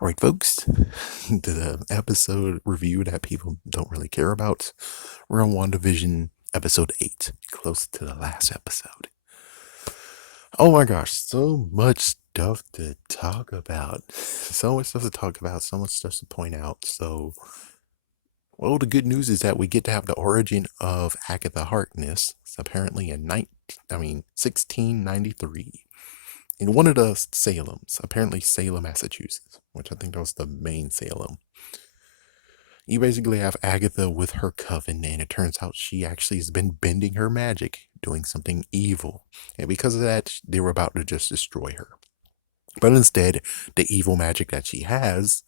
All right, folks, the episode review that people don't really care about. We're on Wandavision episode 8, close to the last episode. Oh my gosh, so much stuff to talk about. So much stuff to talk about, so much stuff to point out. Well, the good news is that we get to have the origin of Agatha Harkness. It's apparently in 1693. In one of the Salems, apparently Salem, Massachusetts, which I think that was the main Salem. You basically have Agatha with her coven, and it turns out she actually has been bending her magic, doing something evil. And because of that, they were about to just destroy her. But instead, the evil magic that she has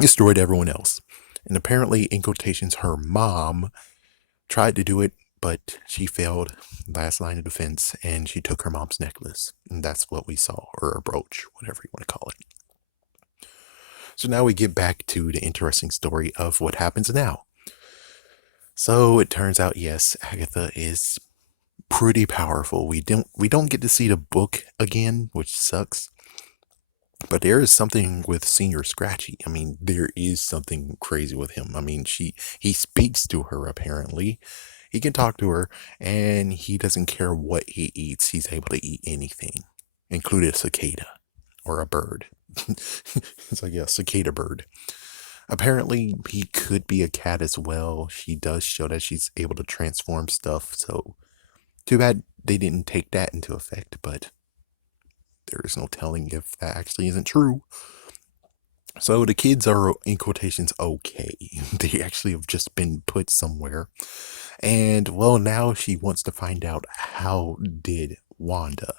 destroyed everyone else. And apparently, in quotations, her mom tried to do it, but she failed. Last line of defense, and she took her mom's necklace. And that's what we saw, or a brooch, whatever you want to call it. So now we get back to the interesting story of what happens now. So it turns out, yes, Agatha is pretty powerful. We don't get to see the book again, which sucks. But there is something with Senior Scratchy. I mean, there is something crazy with him. I mean, he speaks to her apparently. He can talk to her, and he doesn't care what he eats. He's able to eat anything, including a cicada or a bird. It's like, yeah, cicada bird. Apparently, he could be a cat as well. She does show that she's able to transform stuff, so too bad they didn't take that into effect, but there is no telling if that actually isn't true. So the kids are, in quotations, okay. They actually have just been put somewhere. And, well, now she wants to find out how did Wanda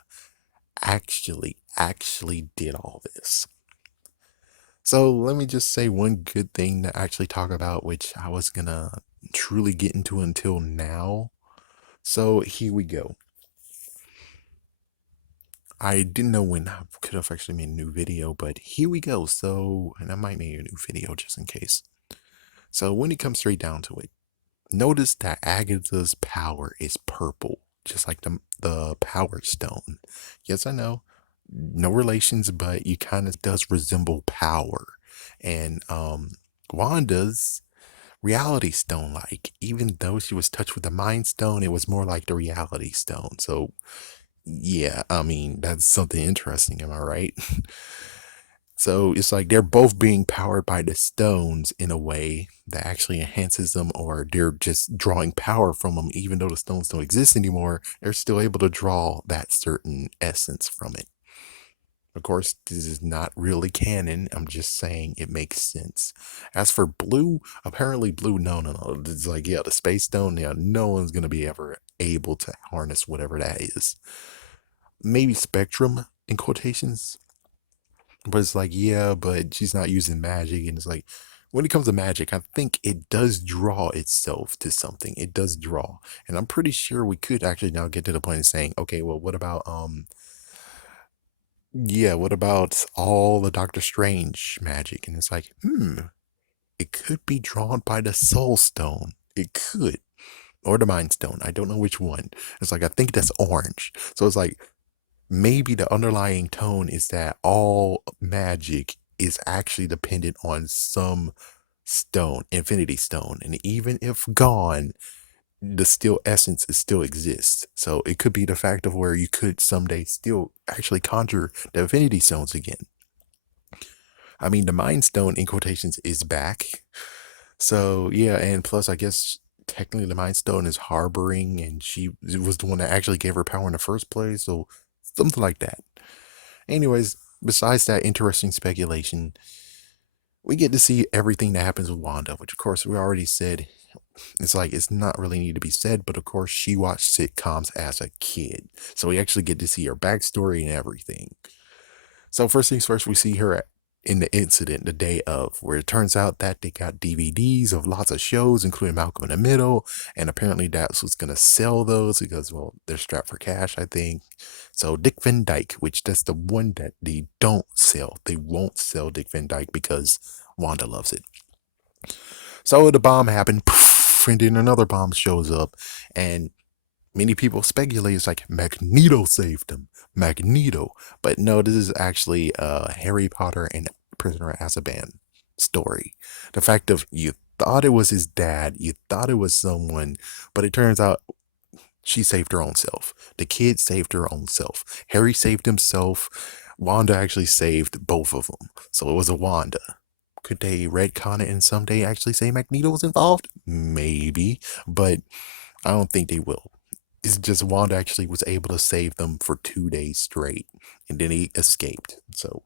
actually did all this. So let me just say one good thing to actually talk about, which I was gonna truly get into until now. So here we go. I didn't know when I could have actually made a new video, but here we go. So, and I might make a new video just in case. So when it comes straight down to it, notice that Agatha's power is purple, just like the Power Stone. Yes, I know, no relations, but you kind of does resemble power. And Wanda's Reality Stone, like, even though she was touched with the Mind Stone, it was more like the Reality Stone. So yeah, I mean, that's something interesting, am I right? So it's like they're both being powered by the stones in a way that actually enhances them, or they're just drawing power from them, even though the stones don't exist anymore. They're still able to draw that certain essence from it. Of course, this is not really canon. I'm just saying it makes sense. As for blue, apparently blue, no. It's like, yeah, the space stone, yeah, no one's going to be ever able to harness whatever that is. Maybe spectrum in quotations, but it's like, yeah, but she's not using magic. And it's like, when it comes to magic, I think it does draw itself to something. It does draw. And I'm pretty sure we could actually now get to the point of saying, okay, well, what about, yeah, what about all the Doctor Strange magic? And it's like, it could be drawn by the Soul Stone. It could. Or the Mind Stone. I don't know which one. It's like, I think that's orange. So it's like, maybe the underlying tone is that all magic is actually dependent on some stone, Infinity Stone. And even if gone, the still essence is still exists. So it could be the fact of where you could someday still actually conjure the Infinity Stones again. I mean, the Mind Stone in quotations is back. So yeah, and plus I guess technically the Mind Stone is harboring, and she was the one that actually gave her power in the first place. So something like that. Anyways, besides that interesting speculation, we get to see everything that happens with Wanda, which of course we already said. It's like, it's not really need to be said, but of course she watched sitcoms as a kid. So we actually get to see her backstory and everything. So first things first, we see her in the incident the day of, where it turns out that they got DVDs of lots of shows, including Malcolm in the Middle, and apparently that's what's going to sell those because, well, they're strapped for cash, I think. So Dick Van Dyke, which that's the one that they don't sell. They won't sell Dick Van Dyke because Wanda loves it. So the bomb happened, poof, and then another bomb shows up, and many people speculate it's like Magneto saved him. Magneto. But no, this is actually Harry Potter and Prisoner of Azkaban story. The fact of you thought it was his dad, you thought it was someone, but it turns out she saved her own self. The kid saved her own self. Harry saved himself. Wanda actually saved both of them. So it was a Wanda. Could they retcon it and someday actually say Magneto was involved? Maybe, but I don't think they will. It's just Wanda actually was able to save them for 2 days straight, and then he escaped. So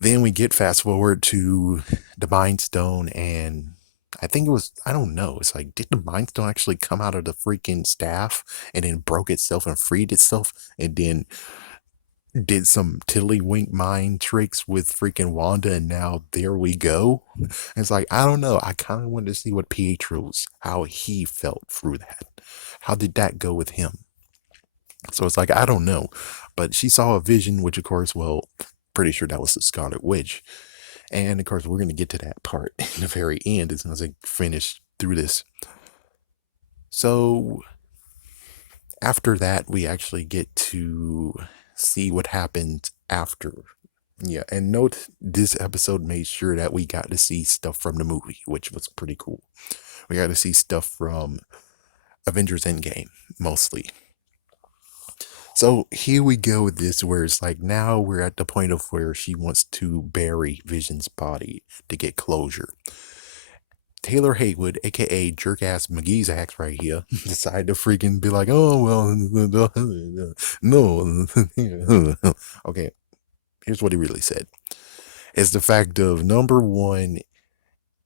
then we get fast forward to the Mind Stone, and I think it was, I don't know. It's like, did the Mind Stone actually come out of the freaking staff and then broke itself and freed itself and then did some tiddlywink mind tricks with freaking Wanda, and now there we go? It's like, I don't know. I kind of wanted to see what Pietro's, how he felt through that. How did that go with him? So it's like, I don't know. But she saw a vision, which of course, well, pretty sure that was the Scarlet Witch. And of course, we're going to get to that part in the very end as soon as I finish through this. So after that, we actually get to see what happened after. Yeah, and note this episode made sure that we got to see stuff from the movie, which was pretty cool. We got to see stuff from Avengers Endgame, mostly. So here we go with this, where it's like now we're at the point of where she wants to bury Vision's body to get closure. Taylor Haywood, aka Jerk Ass McGee's axe right here, decided to freaking be like, oh well, no. Okay, here's what he really said. It's the fact of, number one,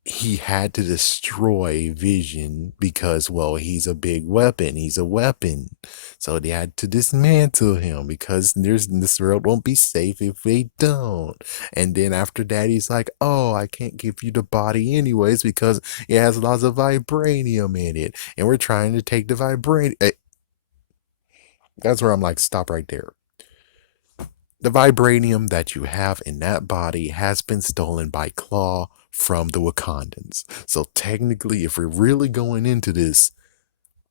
he had to destroy Vision because, well, he's a big weapon. He's a weapon. So they had to dismantle him because this world won't be safe if they don't. And then after that, he's like, oh, I can't give you the body anyways because it has lots of vibranium in it. And we're trying to take the vibranium. That's where I'm like, stop right there. The vibranium that you have in that body has been stolen by Claw from the Wakandans. So technically, if we're really going into this,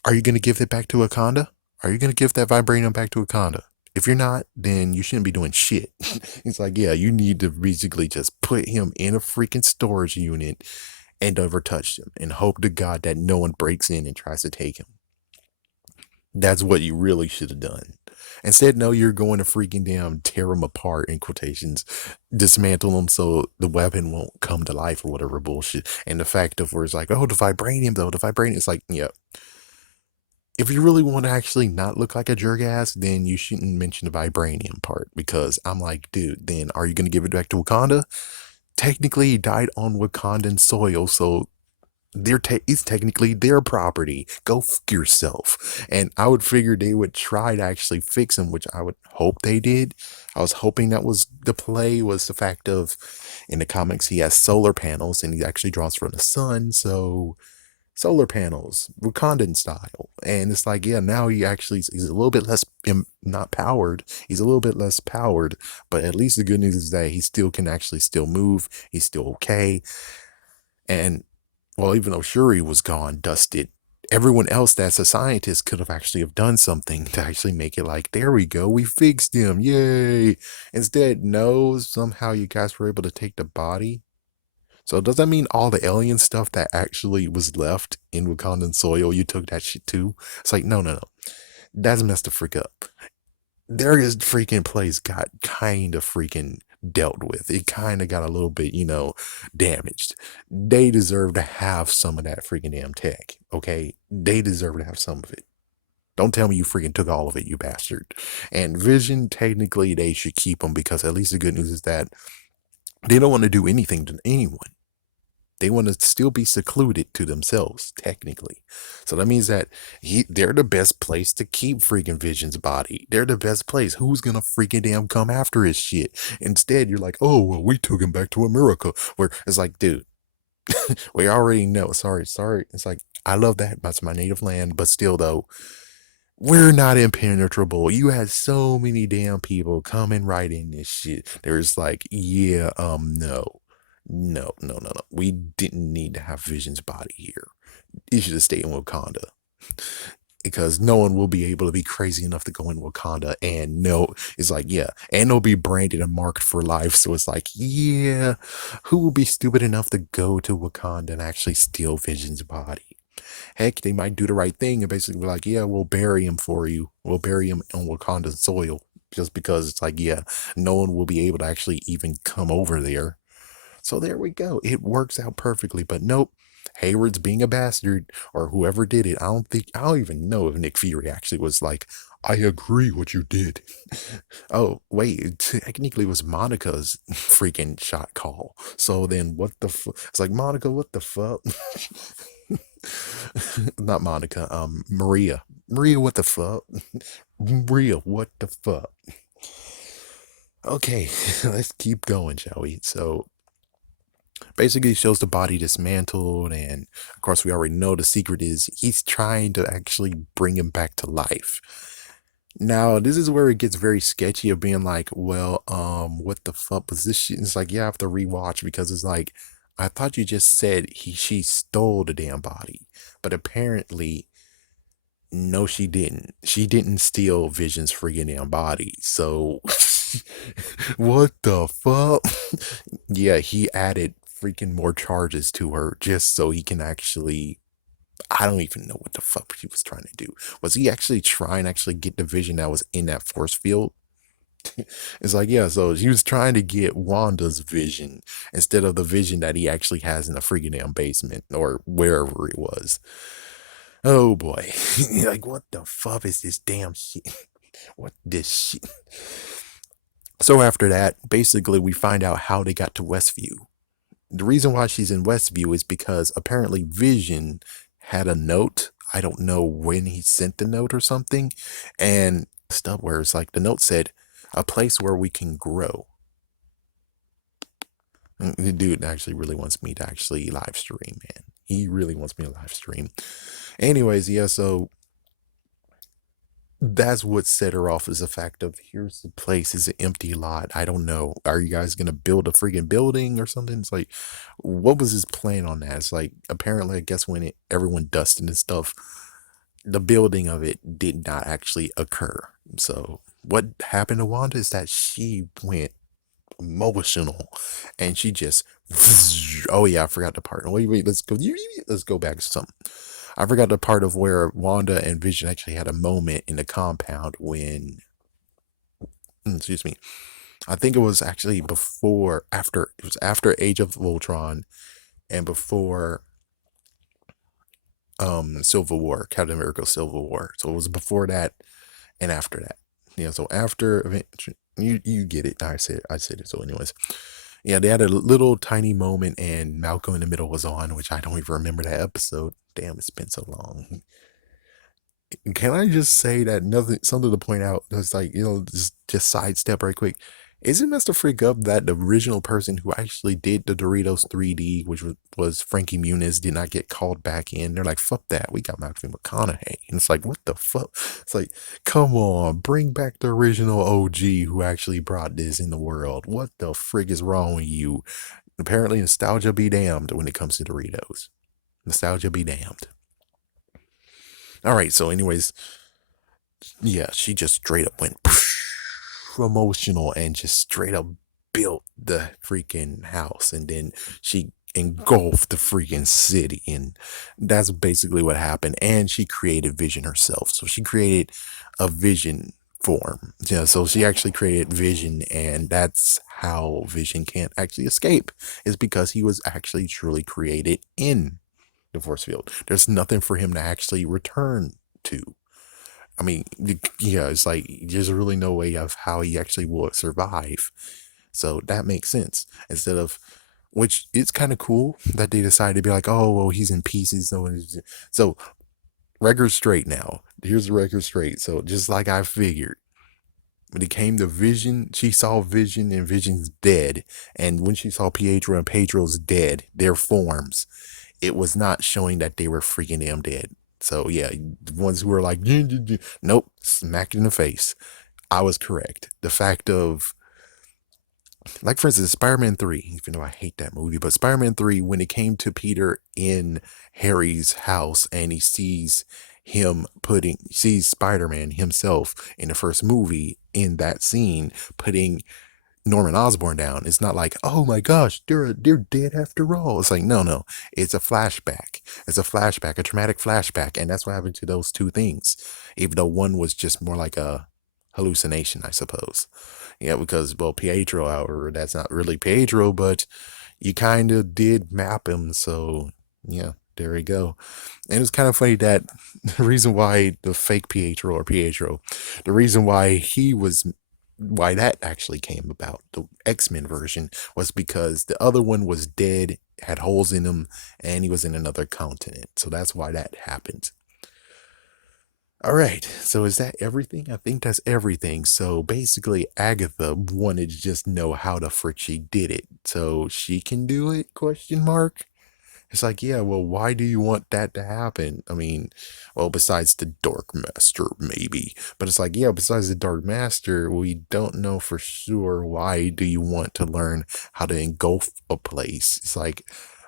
are you going to give it back to Wakanda? Are you going to give that vibranium back to Wakanda? If you're not, then you shouldn't be doing shit. It's like, yeah, you need to basically just put him in a freaking storage unit and never touch him and hope to God that no one breaks in and tries to take him. That's what you really should have done. Instead, no, you're going to freaking damn tear them apart, in quotations, dismantle them so the weapon won't come to life or whatever bullshit. And the fact of where it's like, oh, the vibranium, though, the vibranium, it's like, yeah. If you really want to actually not look like a jerk ass, then you shouldn't mention the vibranium part, because I'm like, dude, then are you going to give it back to Wakanda? Technically, he died on Wakandan soil, so it's technically their property. Go fuck yourself. And I would figure they would try to actually fix him, which I would hope they did. I was hoping that was the play, was the fact of, in the comics, he has solar panels and he actually draws from the sun. So solar panels, Wakandan style. And it's like, yeah, now he's a little bit less, not powered. He's a little bit less powered, but at least the good news is that he still can actually still move. He's still okay. And well, even though Shuri was gone, dusted, everyone else that's a scientist could have actually have done something to actually make it like, there we go, we fixed him, yay. Instead, no, somehow you guys were able to take the body. So does that mean all the alien stuff that actually was left in Wakandan soil, you took that shit too? It's like, no. That's messed the freak up. There is freaking place got kind of freaking dealt with. It kind of got a little bit, damaged. They deserve to have some of that freaking damn tech, okay? They deserve to have some of it. Don't tell me you freaking took all of it, you bastard. And Vision, technically, they should keep them, because at least the good news is that they don't want to do anything to anyone. They want to still be secluded to themselves, technically. So that means that they're the best place to keep freaking Vision's body. They're the best place. Who's going to freaking damn come after his shit? Instead, you're like, oh, well, we took him back to America. Where it's like, dude, we already know. Sorry. It's like, I love that. That's my native land. But still, though, we're not impenetrable. You had so many damn people coming right in this shit. There's like, yeah, no. No. We didn't need to have Vision's body here. He should have stayed in Wakanda. because no one will be able to be crazy enough to go in Wakanda and no, it's like, yeah, and they'll be branded and marked for life. So it's like, yeah, who will be stupid enough to go to Wakanda and actually steal Vision's body? Heck, they might do the right thing and basically be like, yeah, we'll bury him for you. We'll bury him on Wakandan soil. Just because it's like, yeah, no one will be able to actually even come over there. So there we go. It works out perfectly. But nope. Hayward's being a bastard, or whoever did it. I don't even know if Nick Fury actually was like, I agree what you did. Oh, wait, technically it was Monica's freaking shot call. So then what the fuck? It's like, Monica, what the fuck? Not Monica, Maria. Maria, what the fuck? Maria, what the fuck? Okay, let's keep going, shall we? So basically shows the body dismantled, and of course we already know the secret is he's trying to actually bring him back to life. Now this is where it gets very sketchy of being like, well, what the fuck was this shit? It's like, yeah, I have to rewatch because it's like, I thought you just said she stole the damn body, but apparently no, she didn't. She didn't steal Vision's freaking damn body. So what the fuck? Yeah, he added freaking more charges to her just so he can actually, I don't even know what the fuck he was trying to do. Was he actually trying to actually get the Vision that was in that force field? It's like, yeah, so he was trying to get Wanda's vision instead of the vision that he actually has in the freaking damn basement or wherever it was. Oh boy. Like, what the fuck is this damn shit? What this shit? So after that, basically we find out how they got to Westview. The reason why she's in Westview is because apparently Vision had a note. I don't know when he sent the note or something. And stuff where it's like the note said, a place where we can grow. The dude actually really wants me to actually live stream, man. He really wants me to live stream. Anyways, yeah, so that's what set her off, is the fact of, here's the place, is an empty lot. I don't know. Are you guys gonna build a freaking building or something? It's like, what was his plan on that? It's like, apparently, I guess when everyone dusted and stuff, the building of it did not actually occur. So what happened to Wanda is that she went emotional and she just, oh yeah, I forgot the part. Wait, let's go back to something. I forgot the part of where Wanda and Vision actually had a moment in the compound when, excuse me, I think it was actually it was after Age of Ultron and before Civil War, Captain America Civil War. So it was before that and after that. Yeah, so after you get it. I said it. So anyways, yeah, they had a little tiny moment and Malcolm in the Middle was on, which I don't even remember that episode. Damn, it's been so long. Can I just say that something to point out that's like, just sidestep right quick. Isn't messed to freak up that the original person who actually did the Doritos 3D, which was Frankie Muniz, did not get called back in? They're like, fuck that. We got Matthew McConaughey. And it's like, what the fuck? It's like, come on, bring back the original OG who actually brought this in the world. What the frig is wrong with you? Apparently, nostalgia be damned when it comes to Doritos. Nostalgia be damned. All right, so anyways, yeah, she just straight up went emotional and just straight up built the freaking house, and then she engulfed the freaking city, and that's basically what happened. And she created Vision herself, so she created a Vision form. Yeah, so she actually created Vision, and that's how Vision can't actually escape, is because he was actually truly created in the force field. There's nothing for him to actually return to. I mean, yeah, it's like there's really no way of how he actually will survive. So that makes sense. Instead of, which it's kind of cool that they decided to be like, oh, well, he's in pieces. So record straight now. Here's the record straight. So just like I figured, when it came to Vision, she saw Vision and Vision's dead. And when she saw Pietro and Pedro's dead, their forms, it was not showing that they were freaking damn dead. So yeah, the ones who were like, nope, smacked in the face. I was correct. The fact of, like, for instance, Spider-Man 3, even though I hate that movie, but Spider-Man 3, when it came to Peter in Harry's house and he sees him putting, sees Spider-Man himself in the first movie in that scene putting Norman Osborn down. It's not like, oh my gosh, they're dead after all. It's like, no, it's a flashback. It's a flashback, a traumatic flashback, and that's what happened to those two things. Even though one was just more like a hallucination, I suppose. Yeah, because well, Pietro, however, that's not really Pietro, but you kind of did map him, so yeah, there we go. And it's kind of funny that the reason why the fake Pietro, the reason why why that actually came about, the X-Men version, was because the other one was dead, had holes in him, and he was in another continent. So that's why that happened. All right, so is that everything? I think that's everything. So basically, Agatha wanted to just know how the frick she did it, so she can do it? Question mark. It's like, yeah, well, why do you want that to happen? I mean, well, besides the Dark Master, maybe. But it's like, yeah, besides the Dark Master, we don't know for sure why do you want to learn how to engulf a place. It's like,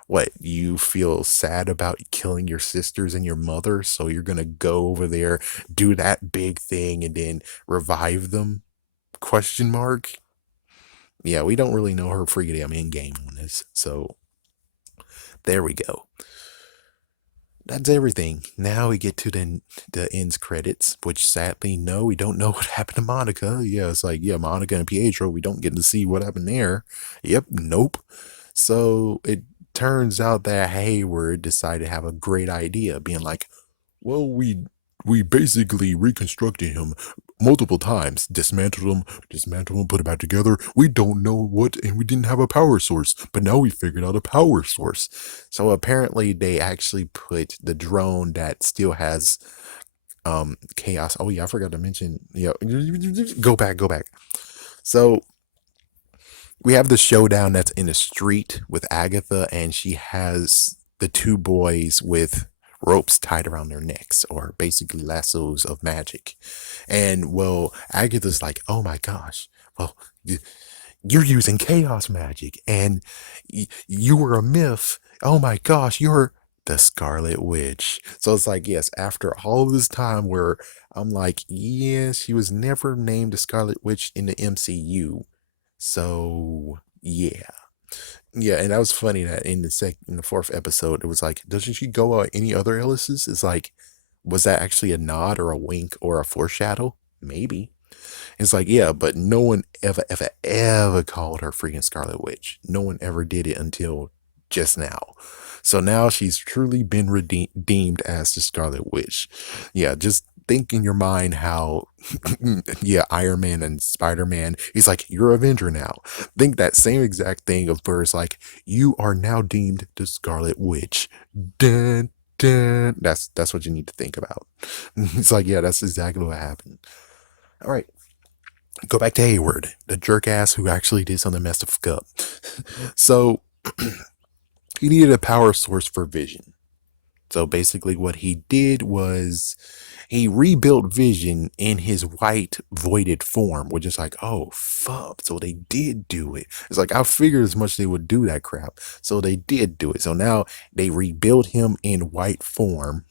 what, you feel sad about killing your sisters and your mother, so you're gonna go over there, do that big thing, and then revive them? Question mark. Yeah, we don't really know her freaking in game on this, so there we go. That's everything. Now we get to the ends credits, which sadly, no, we don't know what happened to Monica. Yeah, it's like, yeah, Monica and Pietro, we don't get to see what happened there. Yep, nope. So it turns out that Hayward decided to have a great idea, being like, well, we basically reconstructed him multiple times, dismantled him, put it back together. We don't know what, and we didn't have a power source, but now we figured out a power source. So apparently they actually put the drone that still has chaos. Oh yeah, I forgot to mention. Yeah, go back. So we have the showdown that's in the street with Agatha, and she has the two boys with ropes tied around their necks, or basically lassos of magic. And well, Agatha's like, oh my gosh, well, you're using chaos magic, and you were a myth. Oh my gosh, you're the Scarlet Witch. So it's like, yes, after all this time where I'm like, yes, she was never named the Scarlet Witch in the MCU. So yeah. Yeah, and that was funny that in the fourth episode, it was like, doesn't she go out any other illnesses? It's like, was that actually a nod or a wink or a foreshadow? Maybe. It's like, yeah, but no one ever called her freaking Scarlet Witch. No one ever did it until just now. So now she's truly been redeemed as the Scarlet Witch. Yeah, just think in your mind how, yeah, Iron Man and Spider-Man, he's like, you're Avenger now. Think that same exact thing of where it's like, you are now deemed the Scarlet Witch. Dun, dun. That's what you need to think about. It's like, yeah, that's exactly what happened. All right, go back to Hayward, the jerk ass who actually did something messed up. So he needed a power source for Vision. So basically, what he did was he rebuilt Vision in his white voided form, which is like, oh fuck. So they did do it. It's like, I figured as much they would do that crap. So they did do it. So now they rebuilt him in white form,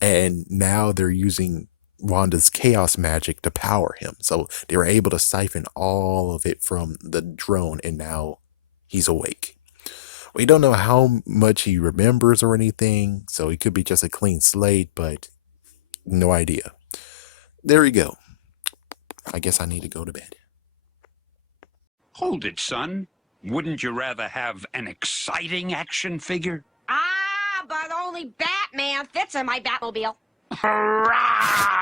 and now they're using Wanda's chaos magic to power him. So they were able to siphon all of it from the drone, and now he's awake. We don't know how much he remembers or anything, so he could be just a clean slate, but no idea. There we go. I guess I need to go to bed. Hold it, son. Wouldn't you rather have an exciting action figure? Ah, but only Batman fits in my Batmobile. Hurrah!